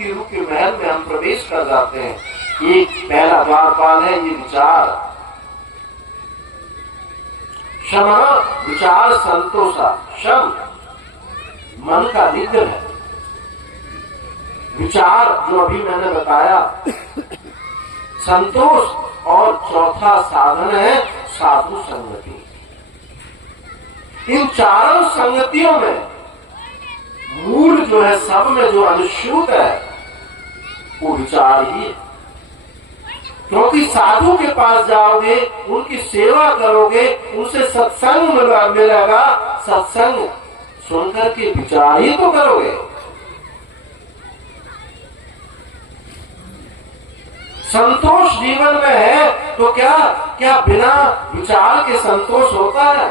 मुक्ति रूप के महल में हम प्रवेश कर जाते हैं। एक पहला द्वारपाल है ये विचार, क्षमा विचार संतोषा। शम मन का निग्रह है, विचार जो अभी मैंने बताया, संतोष, और चौथा साधन है साधु संगति। इन चारों संगतियों में मूल जो है, सब में जो अनुसूत है वो विचार ही है। क्योंकि साधु के पास जाओगे, उनकी सेवा करोगे, उनसे सत्संग मिलेगा, सत्संग सुनकर के विचार ही तो करोगे। संतोष जीवन में है तो क्या क्या बिना विचार के संतोष होता है?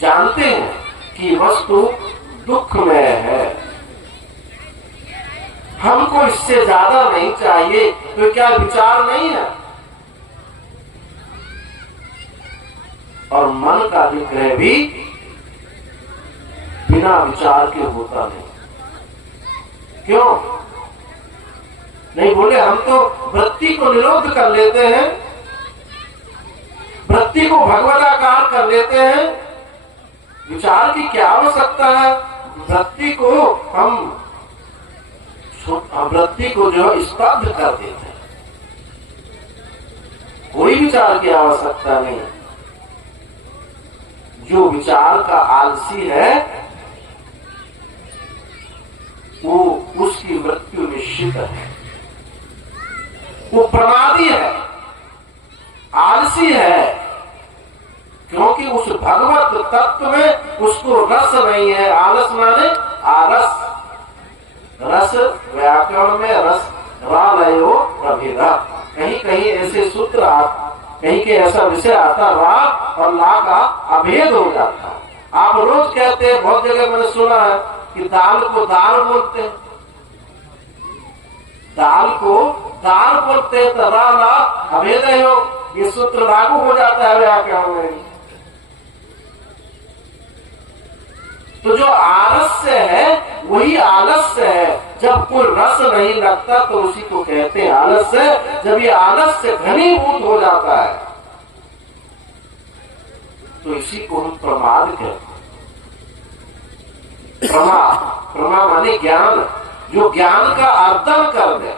जानते हैं कि वस्तु दुख में है, हमको इससे ज्यादा नहीं चाहिए, तो क्या विचार नहीं है? और मन का निग्रह भी बिना विचार के होता नहीं। क्यों नहीं बोले? हम तो वृत्ति को निरोध कर लेते हैं, वृत्ति को भगवदाकार कर लेते हैं, विचार की क्या आवश्यकता है? वृत्ति को हम वृत्ति को जो स्तब्ध कर देते हैं, कोई विचार की आवश्यकता नहीं। जो विचार का आलसी है वो उसकी मृत्यु निश्चित है, वो प्रमादी है, आलसी है, क्योंकि उस भगवत तत्व में उसको रस नहीं है। आलस माने आलस, रस व्याकरण में रस रालयो प्रभेदा। कहीं कहीं ऐसे सूत्र कहीं के ऐसा विषय आता, राग और ला का अभेद हो जाता है। आप रोज कहते हैं, बहुत जगह मैंने सुना है कि दाल को दाल बोलते हैं, दाल को दाल बोलते हैं, तो रा ला अभेद हो, ये सूत्र लागू हो जाता है व्याकरण में। तो जो आलस्य है वही आलस्य है। जब कोई रस नहीं लगता तो उसी को कहते हैं आलस्य। जब ये आलस्य घनीभूत हो जाता है तो इसी को हम प्रमाद कहते हैं। प्रमा माने ज्ञान, जो ज्ञान का अर्दन कर दे।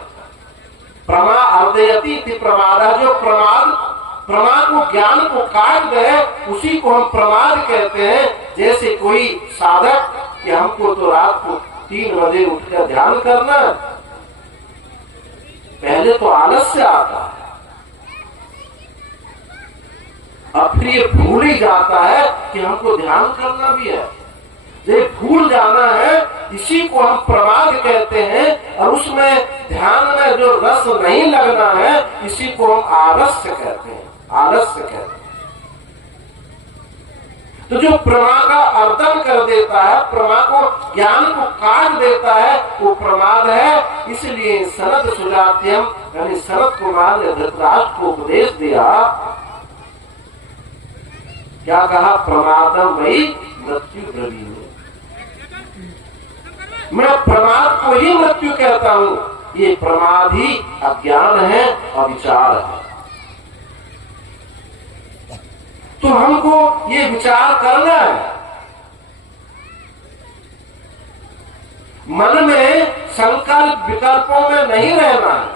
प्रमा अर्दयति थी प्रमाद, जो प्रमाद को ज्ञान को काट दे उसी को हम प्रमाद कहते हैं। जैसे कोई साधक कि हमको तो रात को 3 बजे उठकर ध्यान करना, पहले तो आलस्य आता है, अब फिर ये भूल ही जाता है कि हमको ध्यान करना भी है। ये भूल जाना है, इसी को हम प्रमाद कहते हैं। और उसमें ध्यान में जो रस नहीं लगना है, इसी को हम आलस्य कहते हैं, आलस्य कहते हैं। तो जो प्रमा का अर्दन कर देता है, प्रमा को ज्ञान को काट देता है, वो प्रमाद है। इसलिए सनद सुजात्यम यानी सनद कुमार ने धृतराष्ट्र को उपदेश दिया, क्या कहा? प्रमादम वही मृत्यु द्रवी में। मैं प्रमाद को ही मृत्यु कहता हूं। ये प्रमाद ही अज्ञान है, अविचार है। तो हमको ये विचार करना है। मन में संकल्प विकल्पों में नहीं रहना है।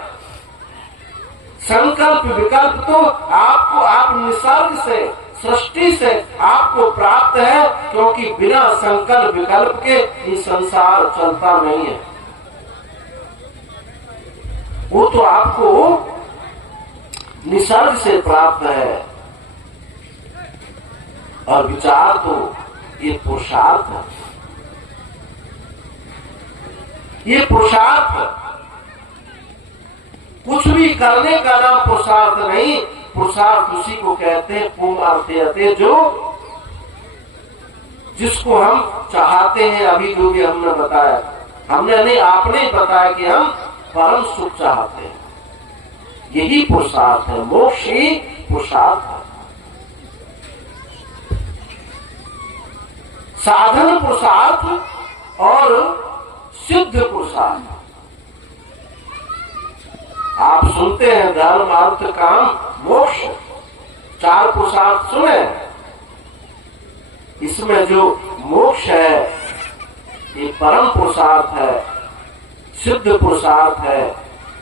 संकल्प विकल्प तो आपको आप निसर्ग से, सृष्टि से आपको प्राप्त है, क्योंकि बिना संकल्प विकल्प के ये संसार चलता नहीं है। वो तो आपको निसर्ग से प्राप्त है। और विचार तो ये पुरुषार्थ है, ये पुरुषार्थ कुछ भी करने का नाम पुरुषार्थ नहीं। पुरुषार्थ उसी को कहते हैं पुमार्थयते, जो जिसको हम चाहते हैं। अभी जो भी हमने बताया, हमने नहीं, आपने ही बताया कि हम परम सुख चाहते हैं। यही पुरुषार्थ है, मोक्ष ही पुरुषार्थ है। साधन पुरुषार्थ और सिद्ध पुरुषार्थ। आप सुनते हैं धर्म अर्थ काम मोक्ष, 4 पुरुषार्थ सुने। इसमें जो मोक्ष है ये परम पुरुषार्थ है, सिद्ध पुरुषार्थ है,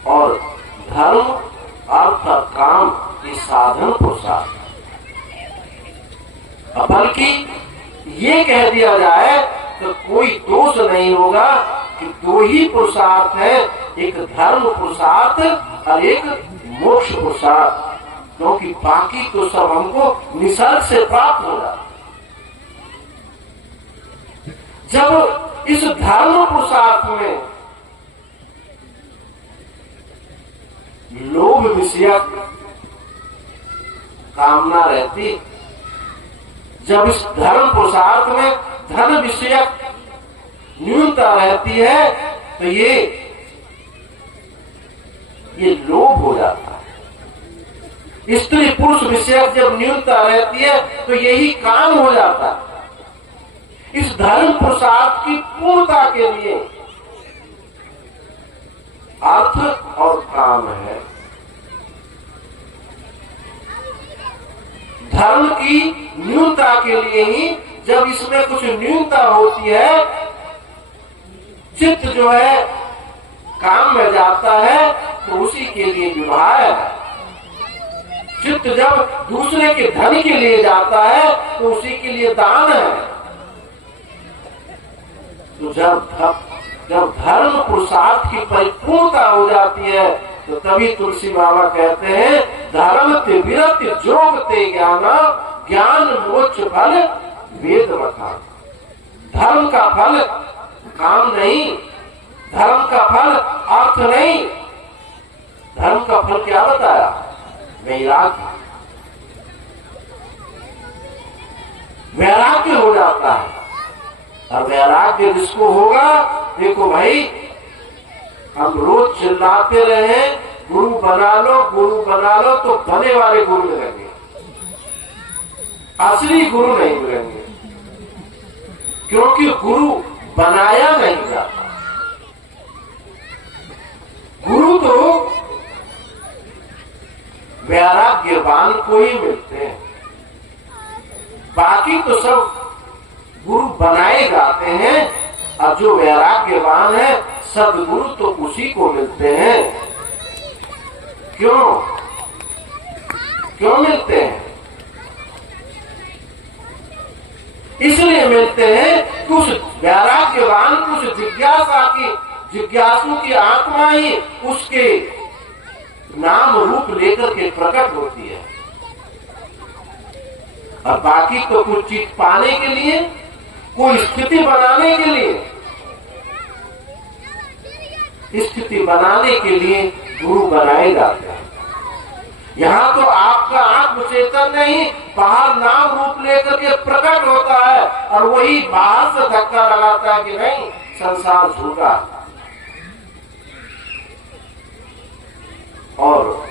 और धर्म अर्थ काम ये साधन पुरुषार्थ है। बल्कि ये कह दिया जाए तो कोई दोष नहीं होगा कि 2 ही पुरुषार्थ है, एक धर्म पुरुषार्थ और एक मोक्ष पुरुषार्थ, क्योंकि बाकी तो सब हमको निसर्ग से प्राप्त हो जाता। जब इस धर्म पुरुषार्थ में लोभ विषयक कामना रहती, जब इस धर्म पुरुषार्थ में धन विषयक न्यूनता रहती है, तो ये लोभ हो जाता है। स्त्री पुरुष विषयक जब न्यूनता रहती है तो यही काम हो जाता है। इस धर्म पुरुषार्थ की पूर्णता के लिए अर्थ और काम है। धर्म की न्यूनता के लिए ही जब इसमें कुछ न्यूनता होती है, चित्त जो है काम में जाता है, तो उसी के लिए विवाह है। चित्त जब दूसरे के धन के लिए जाता है तो उसी के लिए दान है। तो जब धर्म पुरुषार्थ की परिपूर्णता हो जाती है तो तभी तुलसी बाबा कहते हैं धर्म ते विरत जोग ते ज्ञान मोक्ष फल वेद मथा। धर्म का फल काम नहीं, धर्म का फल अर्थ नहीं, धर्म का फल क्या बताया? वैराग्य। वैराग्य हो जाता है। और वैराग्य जिसको होगा, देखो भाई, हम रोज चिल्लाते रहे गुरु बना लो, गुरु बना लो, तो बने वाले गुरु मिलेंगे, असली गुरु नहीं मिलेंगे, क्योंकि गुरु बनाया नहीं जाता। गुरु तो वैराग्यवान को ही मिलते हैं, बाकी तो सब गुरु बनाए जाते हैं। और जो वैराग्यवान है सदगुरु तो उसी को मिलते हैं। क्यों मिलते हैं? इसलिए मिलते हैं कि उस वैराग्यवान उस जिज्ञासु की आत्मा ही उसके नाम रूप लेकर के प्रकट होती है। और बाकी तो कुछ चीज पाने के लिए, कोई स्थिति बनाने के लिए, स्थिति बनाने के लिए गुरु बनाए जाते हैं। यहाँ तो आपका आत्मचेतन नहीं बाहर नाम रूप लेकर के प्रकट होता है, और वही बाहर से धक्का लगाता है कि नहीं संसार झूठा, और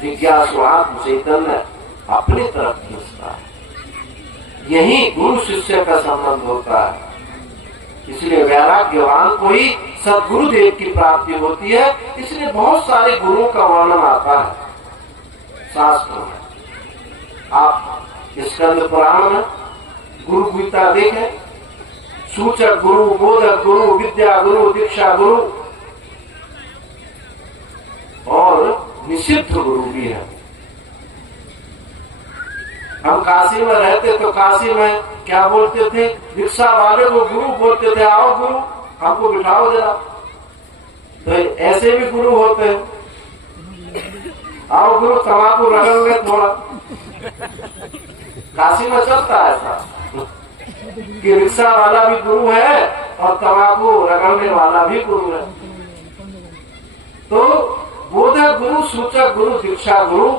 जिज्ञासु आत्मचैतन्य अपनी तरफ खींचता है। यही गुरु शिष्य का संबंध होता है। इसलिए वैराग्यवान को ही सदगुरुदेव की प्राप्ति होती है। इसलिए बहुत सारे गुरुओं का वर्णन आता है शास्त्रों में। आप स्कंद पुराण में गुरु गीता देखें, सूचक गुरु, बोधक गुरु, विद्या गुरु, दीक्षा गुरु और निषिद्ध गुरु भी है। हम काशी में रहते तो काशी में क्या बोलते थे? रिक्शा वाले को गुरु बोलते थे, आओ गुरु हमको बिठाओ जरा। तो ऐसे भी गुरु होते हैं, आओ गुरु तम्बाकू रगड़ ले थोड़ा। काशी में चलता है ऐसा कि रिक्शा वाला भी गुरु है और तम्बाकू रगड़ने वाला भी गुरु है। तो बोधक गुरु, सूचक गुरु, दीक्षा गुरु,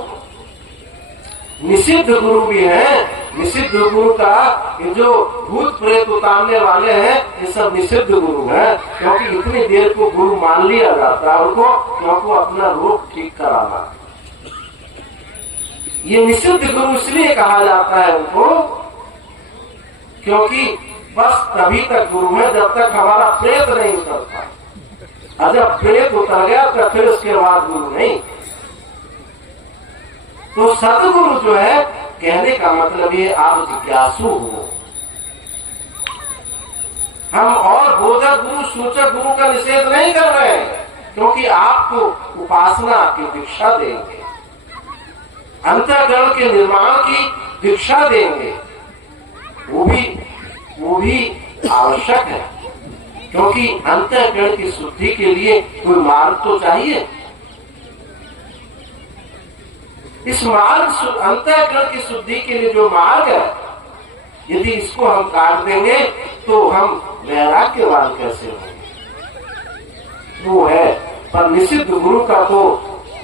निषिद्ध गुरु भी है। निषिद्ध गुरु का ये जो भूत प्रेत उतारने वाले हैं, ये सब निषिद्ध गुरु हैं, क्योंकि इतनी देर को गुरु मान लिया जाता है उनको, क्योंकि अपना रोग ठीक कराना। ये निषिद्ध गुरु इसलिए कहा जाता है उनको, क्योंकि बस तभी तक गुरु है जब तक हमारा प्रेत नहीं उतरता। और जब प्रेत उतर गया तो फिर उसके बाद गुरु नहीं। तो सदगुरु जो है, कहने का मतलब ये आप जिज्ञासु हो। हम और बोधक गुरु सूचक गुरु का निषेध नहीं कर रहे हैं, क्योंकि आपको उपासना की दीक्षा देंगे, अंतःकरण के निर्माण की दीक्षा देंगे, वो भी आवश्यक है, क्योंकि अंतःकरण की शुद्धि के लिए कोई मार्ग तो चाहिए। इस मार्ग, अंतःकरण की शुद्धि के लिए जो मार्ग है, यदि इसको हम काट देंगे तो हम वैराग्यवान कैसे होंगे? वो है, पर निषिद्ध गुरु का तो,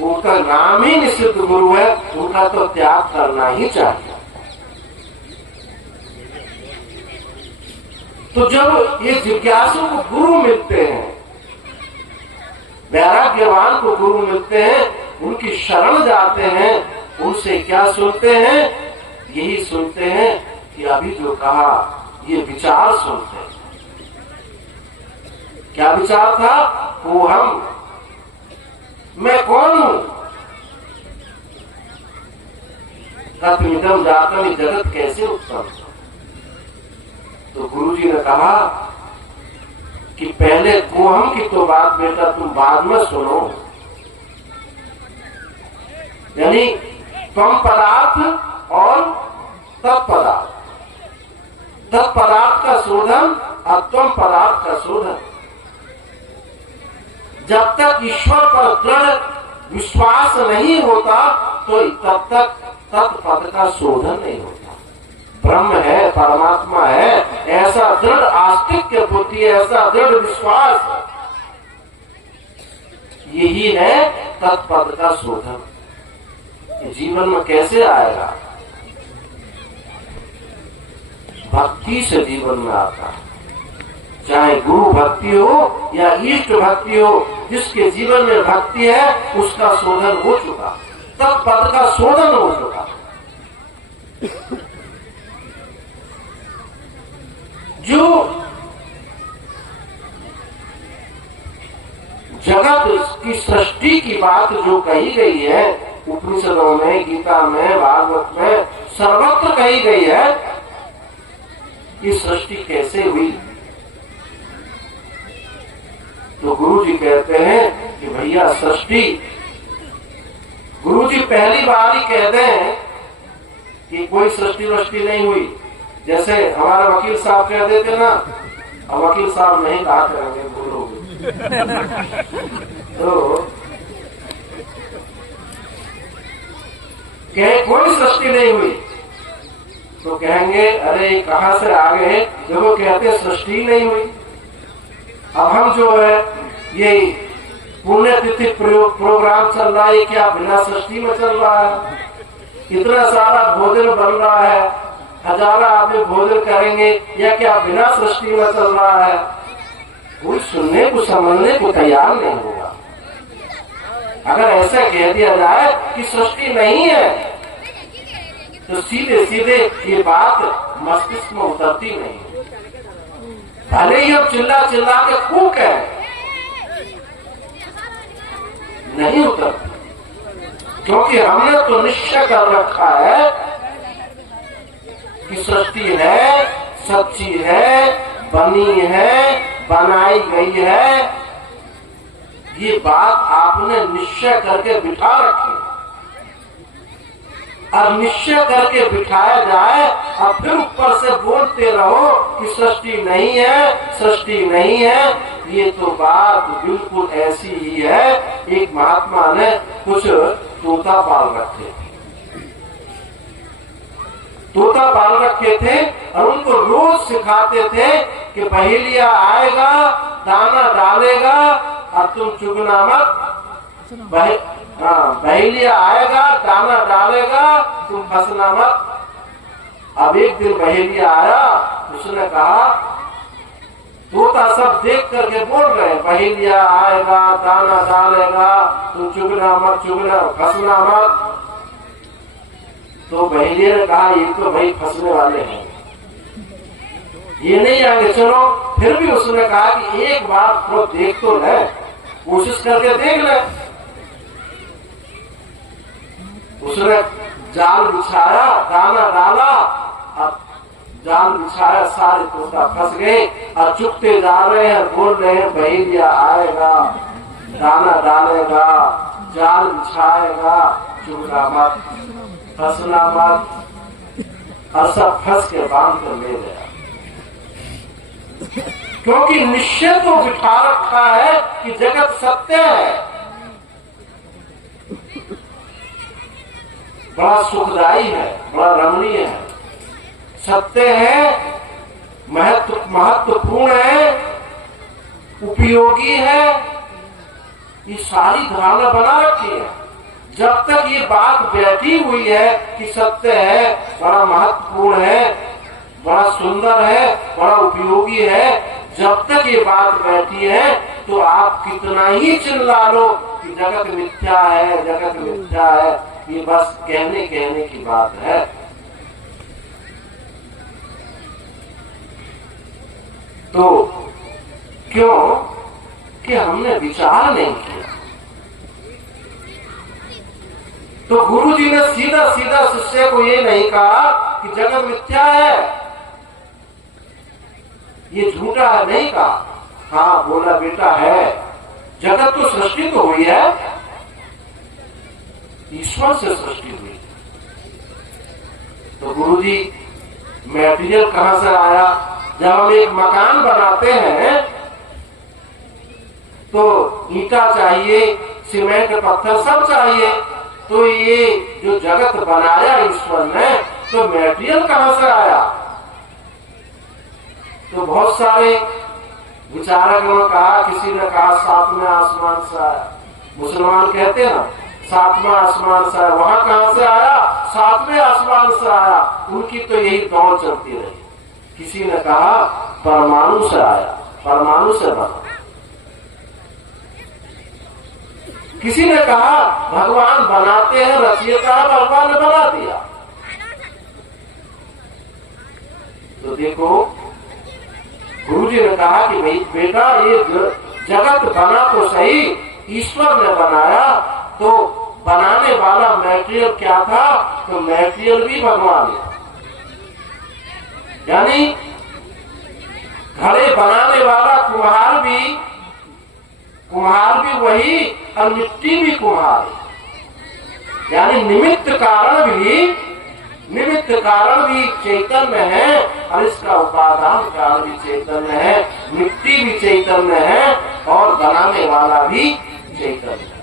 उनका नाम ही निषिद्ध गुरु है, उनका तो त्याग करना ही चाहिए। तो जब ये जिज्ञासु को गुरु मिलते हैं, वैराग्यवान को गुरु मिलते हैं, उनकी शरण जाते हैं, उनसे क्या सुनते हैं? यही सुनते हैं कि अभी जो कहा ये विचार सुनते हैं। क्या विचार था? वो मैं कौन हूं? कथमिदं जातम, जगत कैसे उत्पन्न? तो गुरुजी ने कहा कि पहले कोहम की तो बात बेटा तुम बाद में सुनो। यानी त्वम पदार्थ और तत्पदार्थ, तत्पदार्थ का शोधन और त्वम पदार्थ का शोधन। जब तक ईश्वर पर दृढ़ विश्वास नहीं होता तो तब तक तत्पद का शोधन नहीं होता। ब्रह्म है, परमात्मा है, ऐसा दृढ़ आस्तिक बुद्धि, ऐसा दृढ़ विश्वास, यही है तत्पद का शोधन। जीवन में कैसे आएगा? भक्ति से जीवन में आता है। चाहे गुरु भक्ति हो या इष्ट भक्ति हो, जिसके जीवन में भक्ति है उसका शोधन हो चुका, तत्पद का शोधन हो चुका। जो जगत की सृष्टि की बात जो कही गई है उपनिषदों में, गीता में, भागवत में, सर्वत्र कही गई है कि सृष्टि कैसे हुई। तो गुरु जी कहते हैं कि भैया सृष्टि, गुरु जी पहली बार ही कहते हैं कि कोई सृष्टि वृष्टि नहीं हुई। जैसे हमारे वकील साहब कह देते ना, अब वकील साहब नहीं कहा करेंगे, बोलोगे तो कहे कोई सृष्टि नहीं हुई, तो कहेंगे अरे कहां से आ गए जब वो कहते सृष्टि नहीं हुई। अब हम जो है ये पुण्यतिथि प्रोग्राम चल रहा है, क्या बिना सृष्टि में चल रहा है? इतना सारा भोजन बन रहा है, हजारों आदमी भोजन करेंगे, या क्या बिना सृष्टि में चल रहा है? कोई सुनने को समझने को तैयार नहीं होगा। अगर ऐसा कह दिया जाए कि सृष्टि नहीं है तो सीधे सीधे ये बात मस्तिष्क में उतरती नहीं है। भले ही हम चिल्ला चिल्ला के फूक है, नहीं उतरती, क्योंकि हमने तो निश्चय कर रखा है कि सृष्टि है, सच्ची है, बनी है, बनाई गई है। ये बात आपने निश्चय करके बिठा रखी, और निश्चय करके बिठाया जाए और फिर ऊपर से बोलते रहो कि सृष्टि नहीं है, सृष्टि नहीं है। ये तो बात बिल्कुल ऐसी ही है। एक महात्मा ने कुछ तोता पाल रखे थे, तोता पाल रखे थे और उनको रोज सिखाते थे कि पहेलिया आएगा, दाना डालेगा और तुम चुगना मत। पहेलिया आएगा, दाना डालेगा, तुम फंसना मत। अब एक दिन पहेलिया आया, उसने कहा, तोता सब देख करके बोल रहे पहेलिया आएगा, दाना डालेगा, तुम चुगना मत, चुगना फंसना मत। तो पहेलिया ने कहा ये तो भाई फंसने वाले हैं, ये नहीं आएंगे। चलो फिर भी उसने कहा कि एक बार थोड़ा देख तो ले, कोशिश करके देख ले। उसने जाल बिछाया, दाना डाला, अब जाल बिछाया, सारे तोता फंस गए और चुपते जा रहे हैं, बोल रहे हैं भैया आएगा, दाना डालेगा, जाल बिछाएगा, चुपना मत, फंसना मत। और सब फंस के बांध कर ले गया, क्योंकि निश्चय तो बिठा रखा है कि जगत सत्य है। बड़ा सुखदायी है, बड़ा रमणीय है, सत्य है, महत्वपूर्ण है, उपयोगी है, ये सारी धारणा बना रखी है। जब तक ये बात बैठी हुई है कि सत्य है, बड़ा महत्वपूर्ण है, बड़ा सुंदर है, बड़ा उपयोगी है, जब तक ये बात बैठी है तो आप कितना ही चिल्ला लो कि जगत मिथ्या है, जगत मिथ्या है, ये बस कहने की बात है। तो क्यों कि हमने विचार नहीं किया। तो गुरु जी ने सीधा सीधा शिष्य को ये नहीं कहा कि जगत मिथ्या है, ये झूठा है, नहीं कहा। हाँ बोला बेटा है, जगत तो सृष्टि तो हुई है, ईश्वर से सृष्टि हुई। तो गुरु जी मैटेरियल कहां से आया? जब हम एक मकान बनाते हैं तो ईंटा चाहिए, सीमेंट, पत्थर सब चाहिए। तो ये जो जगत बनाया ईश्वर ने, तो मैटेरियल कहां से आया? तो बहुत सारे विचारकों ने कहा, किसी ने कहा सातवें आसमान से आया। मुसलमान कहते हैं ना सातवां आसमान से आया, वहां कहां से आया? सातवें आसमान से आया। उनकी तो यही दौड़ चलती रही। किसी ने कहा परमाणु से आया, परमाणु से बना। किसी ने कहा भगवान बनाते हैं, रचयिता है, भगवान ने बना दिया। तो देखो गुरु जी ने कहा कि भाई बेटा ये जगत बना तो सही, ईश्वर ने बनाया, तो बनाने वाला मैटेरियल क्या था? तो मैटेरियल भी भगवान है। यानी घड़े बनाने वाला कुम्हार भी वही और मिट्टी भी कुम्हार है। यानी निमित्त कारण भी चैतन्य है और इसका उपादान कारण भी चैतन्य है, मिट्टी भी चैतन्य है और बनाने वाला भी चैतन्य है।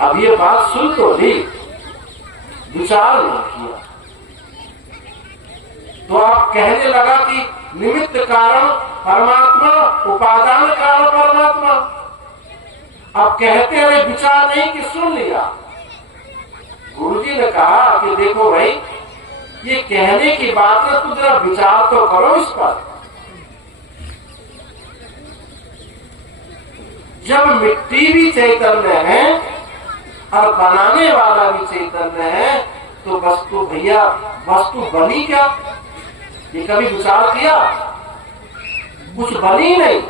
अब ये बात सुन तो ली, विचार नहीं किया, तो आप कहने लगा कि निमित्त कारण परमात्मा, उपादान कारण परमात्मा। अब कहते हैं विचार नहीं कि सुन लिया। गुरुजी ने कहा कि देखो भाई, ये कहने की बात है, तो जरा विचार तो करो इस पर। जब मिट्टी भी चैतन्य है और बनाने वाला भी चैतन्य है, तो वस्तु भैया वस्तु बनी क्या? ये कभी विचार किया? कुछ बनी नहीं।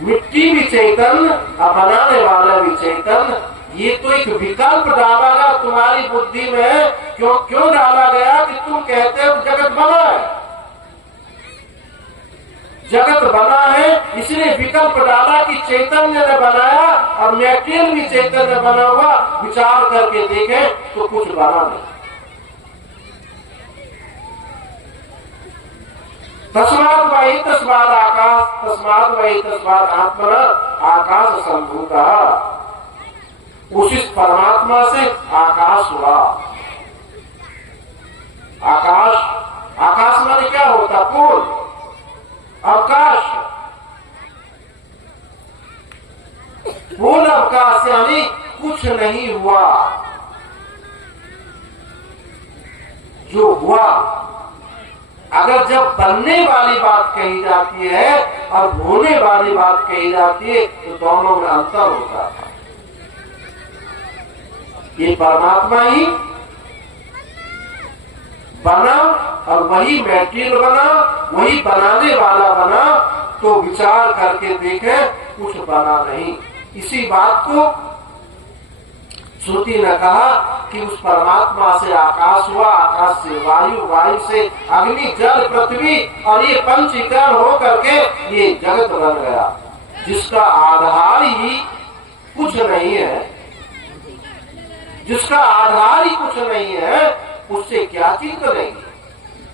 मिट्टी भी चैतन्य और बनाने वाला भी चैतन्य, ये तो एक विकल्प डाला गया तुम्हारी बुद्धि में। क्यों डाला गया कि तुम कहते हो जगत बना है, जगत बना है, इसलिए विकल्प डाला कि चैतन्य ने बनाया और मैटेरियल भी चैतन्य बना हुआ। विचार करके देखें तो कुछ बना नहीं। तस्मात् वही तस्मात् आकाश, तस्मात् वही तस्मात् आत्मना आकाश संभूतः। उस परमात्मा से आकाश हुआ। आकाश माने क्या होता? पूर्ण अवकाश, पूर्ण अवकाश यानी कुछ नहीं हुआ। जो हुआ, अगर जब बनने वाली बात कही जाती है और होने वाली बात कही जाती है, तो दोनों में अंतर होता है। ये परमात्मा ही बना और वही मैटेरियल बना, वही बनाने वाला बना, तो विचार करके देखे कुछ बना नहीं। इसी बात को श्रुति ने कहा कि उस परमात्मा से आकाश हुआ, आकाश से वायु, वायु से अग्नि, जल, पृथ्वी और ये पंचीकरण हो करके ये जगत बन गया, जिसका आधार ही कुछ नहीं है। जिसका आधार ही कुछ नहीं है उससे क्या चीज करेंगे।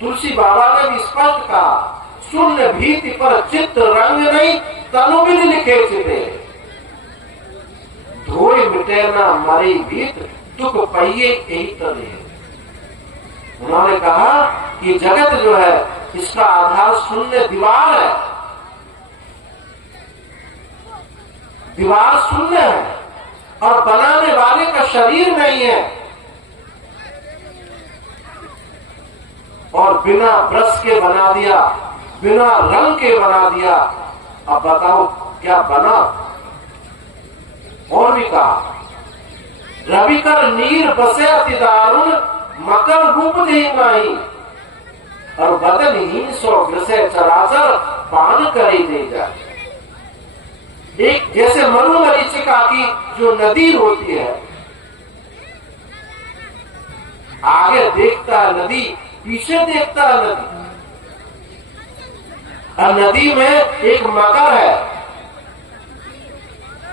तुलसी बाबा ने भी स्पष्ट कहा, शून्य भीति पर चित्त रंग नहीं, तनु बिन लिखे चिते, धोए मिटे न मरी भीत, दुख पहिए यही तले। उन्होंने कहा कि जगत जो है इसका आधार शून्य दीवार है, दीवार शून्य है और बनाने वाले का शरीर नहीं है। और बिना ब्रश के बना दिया, बिना रंग के बना दिया, अब बताओ क्या बना। और भी कहा, रविकर नीर बसे अति दारुण, मकर रूप दे माही, और बदन ही सौ ग्रसे चराचर, पान करे दे जाए। एक जैसे मरु मरीचिका की जो नदी होती है, आगे देखता है नदी, पीछे देखता है नदी, और नदी में एक मगर है,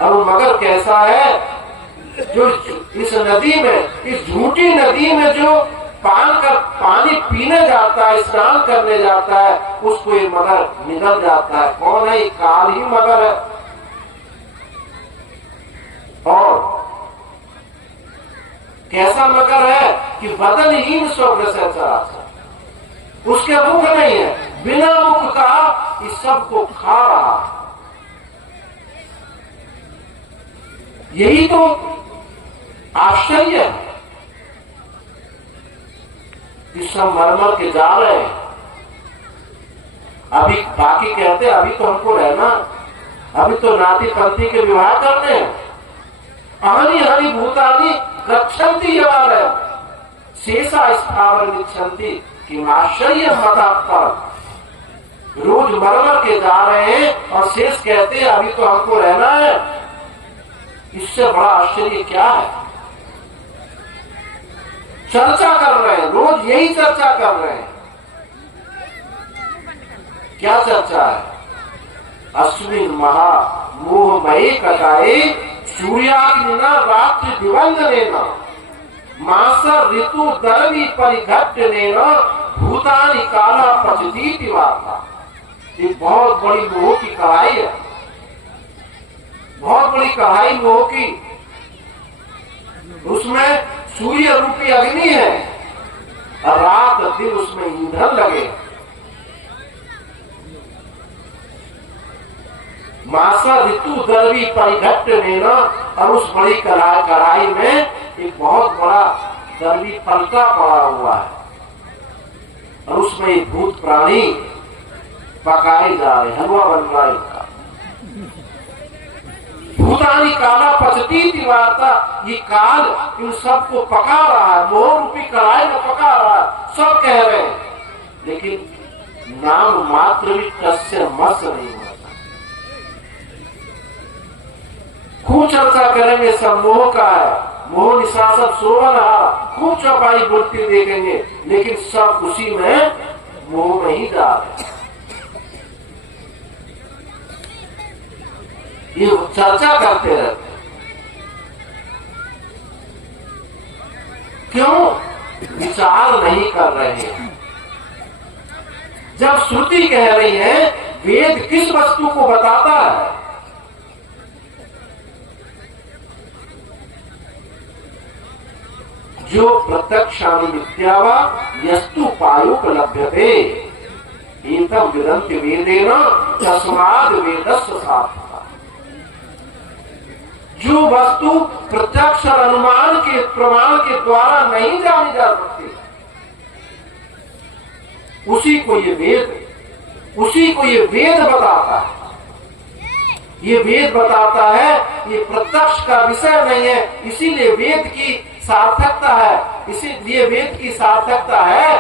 और वो मगर कैसा है, जो इस नदी में, इस झूठी नदी में जो पानी पीने जाता है, स्नान करने जाता है, उसको ये मगर निगल जाता है। कौन है? काल ही मगर है। और कैसा मगर है कि बदनहीन स्वर्ग से चराचर, उसके मुख नहीं है, बिना मुख का इस सब को खा रहा। यही तो आश्चर्य है कि सब मर के जा रहे हैं। अभी बाकी कहते अभी तो हमको रहना, अभी तो नाती पंथी के विवाह करते हैं। अहनी हनी भूतानी रक्षन्ति यवालय शेषा स्थावर निच्छन्ति कि आश्चर्य मता पर। रोज मर के जा रहे हैं और शेष कहते हैं अभी तो हमको रहना है। इससे बड़ा आश्चर्य क्या है? चर्चा कर रहे हैं, रोज यही चर्चा कर रहे हैं। क्या चर्चा है? अश्विन महा मोहमयी कटाए, सूर्याग्निना रात्रि दिवंगनेना, मास ऋतु दरवी परिघट्टनेना, भूतानि काला पचतीति वार्ता। ये बहुत बड़ी मोह की कहाई है, बहुत बड़ी कहाई मोह की। उसमें सूर्य रूपी अग्नि है और रात दिन उसमें ईंधन लगे। मासा ऋतु दरवी परिघट्टनेना, और उस बड़ी कढ़ाई में एक बहुत बड़ा दरवी पलटा पड़ा हुआ है और उसमें एक भूत प्राणी पकाए जा रहे, हलवा बन रहा है इनका। भूतानी काला पचती वार्ता, ये काल इन सबको पका रहा है, मोह रूपी कढ़ाई में पका रहा है। सब कह रहे हैं, लेकिन नाम मात्र भी कस्य मस नहीं होता। खूब चर्चा करेंगे, सब मोह का है, मोह निशा सब सोवन, खूब चौपाई बोलती देखेंगे, लेकिन सब उसी में मोह में ही जा रहे। ये चर्चा करते रहते। क्यों? विचार नहीं कर रहे हैं। जब श्रुति कह रही है, वेद किस वस्तु को बताता है? जो प्रत्यक्षानि विद्यावा यस्तु पायुक लभ्यते, एतम विदन्ति वेदेन तस्माद् वेदस्य सार्थकः। जो वस्तु प्रत्यक्ष और अनुमान के प्रमाण के द्वारा नहीं जानी जा सकती, उसी को ये वेद बताता है। ये वेद बताता है, ये प्रत्यक्ष का विषय नहीं है, इसीलिए वेद की सार्थकता है। इसीलिए वेद की सार्थकता है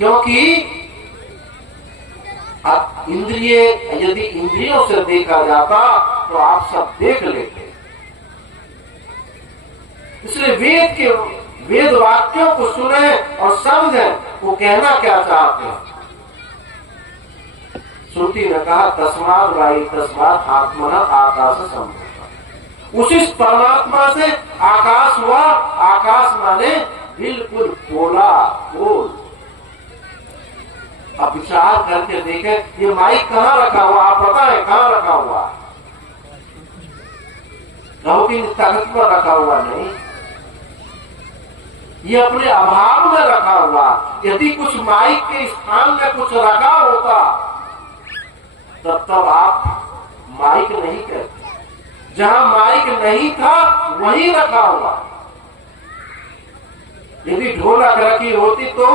क्योंकि अब यदि इंद्रियों से देखा जाता तो आप सब देख लेते। इसलिए वेद वाक्यों को सुने और समझें वो कहना क्या चाहते हैं। श्रुति ने कहा तस्मात् वायु तस्मात् आत्मना आकाश संभूता। उसी परमात्मा से आकाश हुआ। आकाश माने बिल्कुल पोला पोल। अब विचार करके देखें ये माइक कहाँ रखा हुआ, आप पता है कहाँ रखा हुआ? कहो कि तख्त पर रखा हुआ नहीं, ये अपने अभाव में रखा हुआ। यदि कुछ माइक के स्थान में कुछ रखा होता तब आप माइक नहीं कहते। जहां माइक नहीं था वहीं रखा हुआ। यदि ढोलक रखी होती तो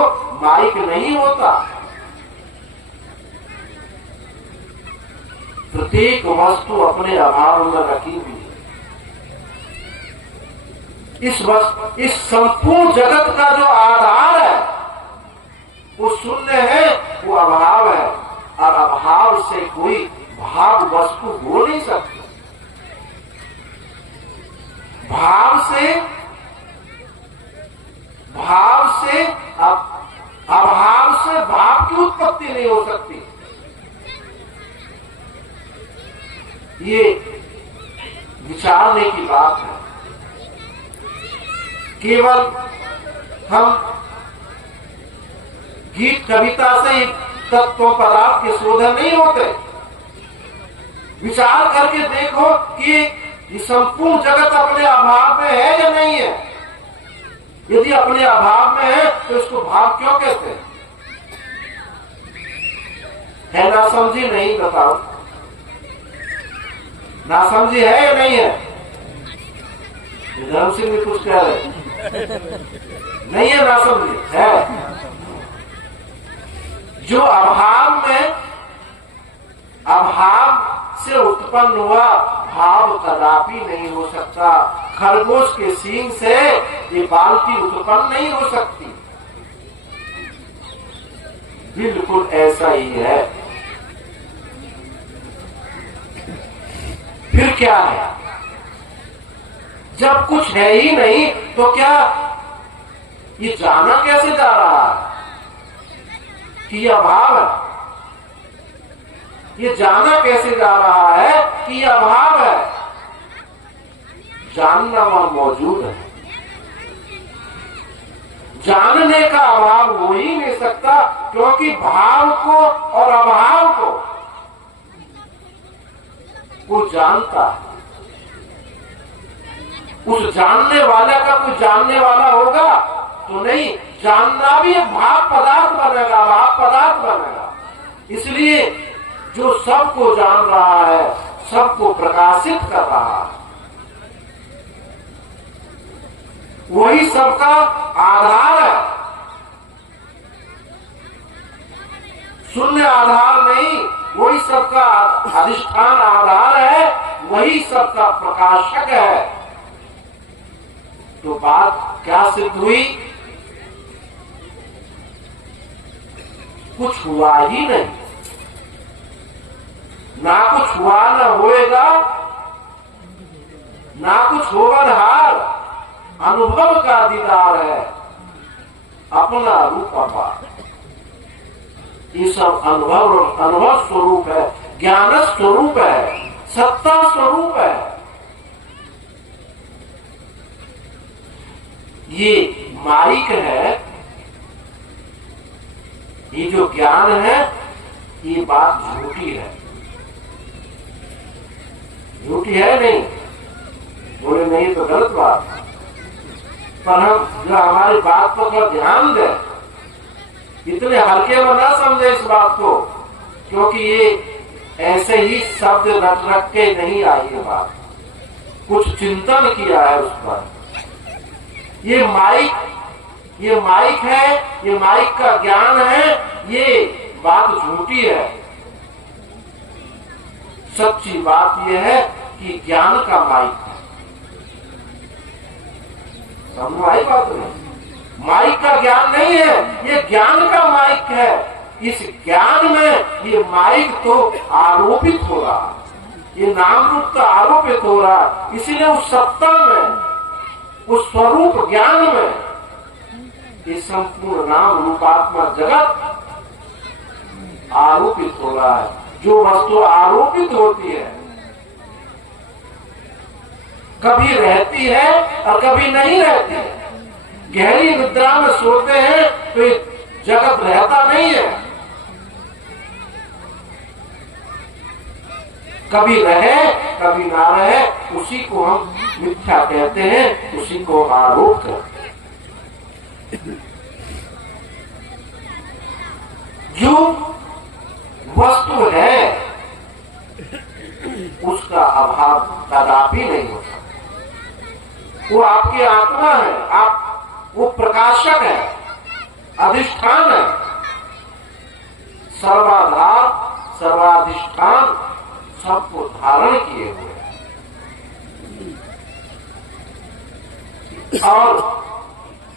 माइक नहीं होता। प्रत्येक वस्तु अपने अभाव में रखी हुई है। इस संपूर्ण जगत का जो आधार है वो शून्य है, वो अभाव है। और अभाव से कोई भाव वस्तु हो नहीं सकती। अभाव से भाव की उत्पत्ति नहीं हो सकती। ये विचारने की बात है। केवल हम गीत कविता से ही तत्व पदार्थ के शोधन नहीं होते। विचार करके देखो कि ये संपूर्ण जगत अपने अभाव में है या नहीं है। यदि अपने अभाव में है तो इसको भाव क्यों कहते हैं? है ना समझी? नहीं बताओ, ना समझी है या नहीं है? धर्म सिंह भी कुछ कह रहे नहीं है, ना समझी है। जो अभाव से उत्पन्न हुआ भाव कदापि नहीं हो सकता। खरगोश के सींग से ये बाल्टी उत्पन्न नहीं हो सकती। बिल्कुल ऐसा ही है। फिर क्या है? जब कुछ है ही नहीं तो क्या ये जाना कैसे जा रहा है कि ये अभाव है? ये जाना कैसे जा रहा है कि ये अभाव है? जानना वहां मौजूद है। जानने का अभाव हो ही नहीं सकता, क्योंकि भाव को और अभाव को वो जानता है। उस जानने वाले का कोई जानने वाला होगा तो नहीं। जानना भी भाव पदार्थ बनेगा, भाव पदार्थ बनेगा। इसलिए जो सबको जान रहा है, सबको प्रकाशित कर रहा है, वही सबका आधार है। शून्य आधार नहीं, वही सबका अधिष्ठान आधार है, वही सबका प्रकाशक है। तो बात क्या सिद्ध हुई? कुछ हुआ ही नहीं। ना कुछ हुआ न होएगा, ना कुछ होवनहार। अनुभव का दीदार है, अपना रूप अपार। ये सब अनुभव स्वरूप है, ज्ञान स्वरूप है, सत्ता स्वरूप है। ये माइक है, ये जो ज्ञान है, ये बात झूठी है। झूठी है नहीं? बोले नहीं तो गलत बात। पर हम जो हमारी बात पर ध्यान दें, इतने हल्के में ना समझे इस बात को, क्योंकि ये ऐसे ही शब्द रट के नहीं आई है बात। कुछ चिंतन किया है उस पर। ये माइक है, ये माइक का ज्ञान है, ये बात झूठी है। सच्ची बात यह है कि ज्ञान का माइक है। समझ आई बात नहीं? माइक का ज्ञान नहीं है, ये ज्ञान का माइक माइक है, इस ज्ञान में ये माइक तो आरोपित हो रहा, ये नाम रूप तो आरोपित हो रहा। इसीलिए उस सत्ता में, उस स्वरूप ज्ञान में ये संपूर्ण नाम रूपात्मा जगत आरोपित हो रहा है। जो वस्तु आरोपित होती है कभी रहती है और कभी नहीं रहती है। गहरी निद्रा में सोते हैं तो ये जगत रहता नहीं है, कभी रहे कभी ना रहे, उसी को हम मिथ्या कहते हैं, उसी को आरोप कहते हैं। जो वस्तु है उसका अभाव कदापि नहीं हो सकता। वो आपकी आत्मा है, आप वो प्रकाशक है, अधिष्ठान है, सर्वाधार सर्वाधिष्ठान सबको धारण किए हुए हैं। और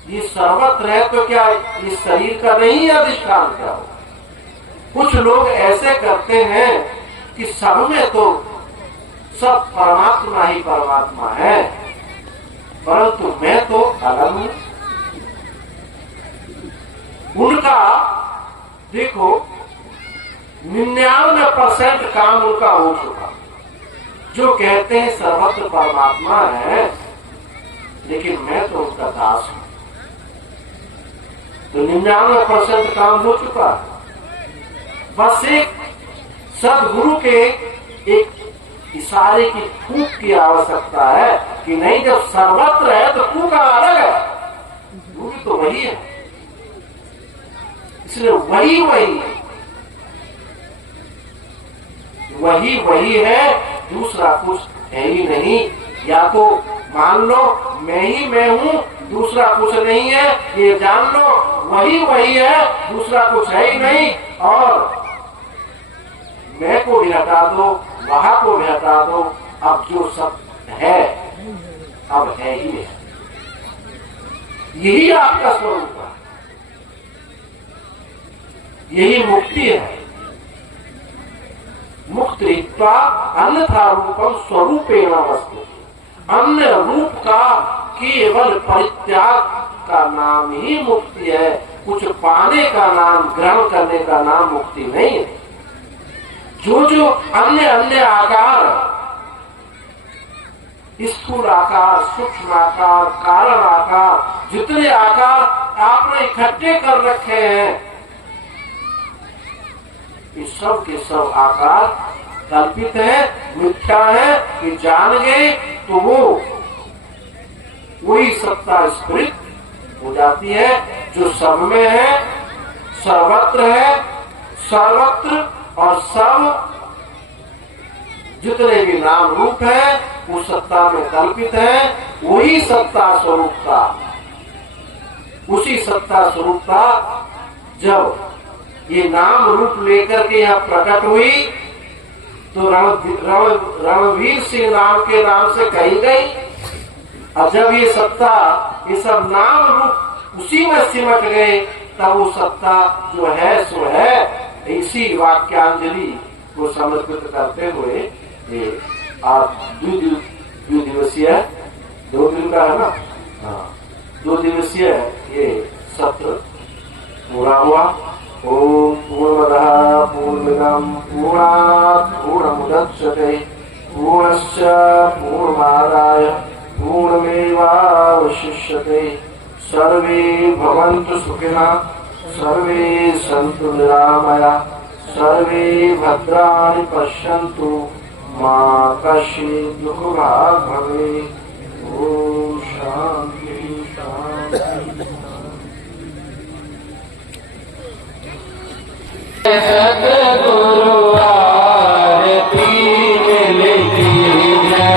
ये सर्वत्र है तो क्या ये शरीर का नहीं है अधिष्ठान? क्या हो? कुछ लोग ऐसे करते हैं कि सब में तो सब परमात्मा ही परमात्मा है, परंतु मैं तो अलग हूं। उनका देखो 99% काम उनका हो चुका। जो कहते हैं सर्वत्र परमात्मा है, लेकिन मैं तो उसका दास हूं, तो 99% काम हो चुका है। बस एक सदगुरु के एक इशारे की फूंक की आवश्यकता है कि नहीं, जब सर्वत्र है तो तू का अलग है, तू भी तो वही है, इसलिए वही वही है, दूसरा कुछ है ही नहीं। या तो मान लो मैं ही मैं हूं, दूसरा कुछ नहीं है, ये जान लो वही है, दूसरा कुछ है ही नहीं। और मैं को भी हटा दो, वहां को भी हटा दो, अब जो सब है अब है ही है। यही आपका स्वरूप है, यही मुक्ति है। मुक्तित्वा अन्यथा रूपम स्वरूपेण वस्तु। अन्य रूप का केवल परित्याग का नाम ही मुक्ति है। कुछ पाने का नाम, ग्रहण करने का नाम मुक्ति नहीं है। जो अन्य आकार, स्थूल आकार, सूक्ष्म आकार, कारण आकार, जितने आकार आपने इकट्ठे कर रखे हैं, इस सब के सब आकार कल्पित है, मिथ्या है। कि जान गए तो वो वही सत्ता स्फुरित हो जाती है जो सब में है, सर्वत्र है, सर्वत्र और सब जितने भी नाम रूप है वो सत्ता में कल्पित है। वही सत्ता स्वरूप था, उसी सत्ता स्वरूप था। जब ये नाम रूप लेकर के यहाँ प्रकट हुई तो रणवीर सिंह नाम के नाम से कही गई। और जब ये सत्ता, ये सब नाम रूप उसी में सिमट गए, तब वो सत्ता जो है सो है। इसी वाक्यांजलि को समर्पित करते हुए ये आज 2 दिवसीय, 2 दिन का है ना, 2 दिवसीय ये सत्र पूरा हुआ। ओम पूर्णमदः पूर्णमिदं पूर्णात् पूर्णमुदच्यते पूर्णस्य पूर्णमादाय पूर्णमेवावशिष्यते। सर्वे भवन्तु सुखिनः, सर्वे सन्तु निरामयाः, सर्वे भद्राणि पश्यन्तु, मा कश्चित् दुःखभाग् भवेत्। ओम शांति शांति। सतगुरु आरती मिलती है,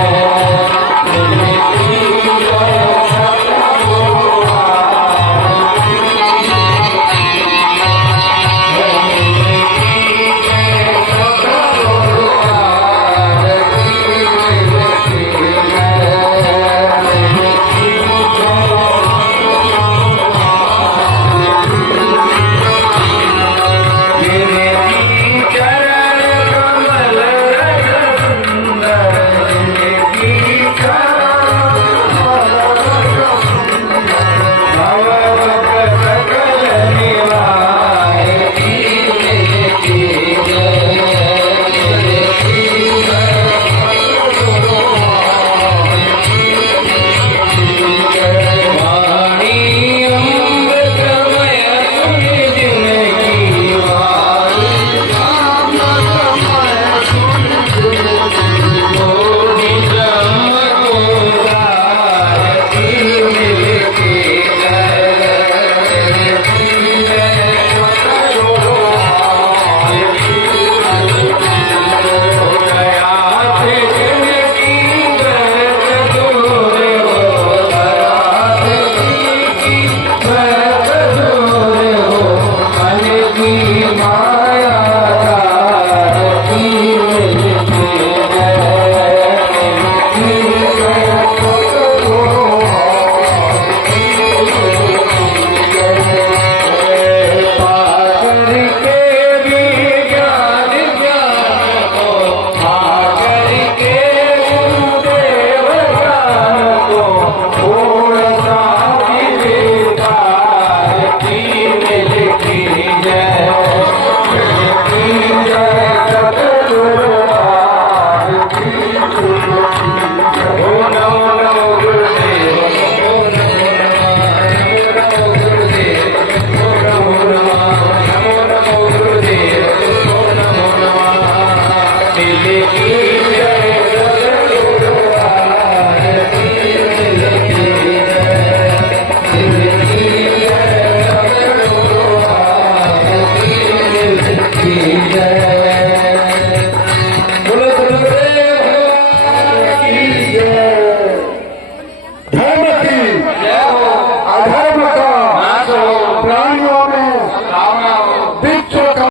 की माँ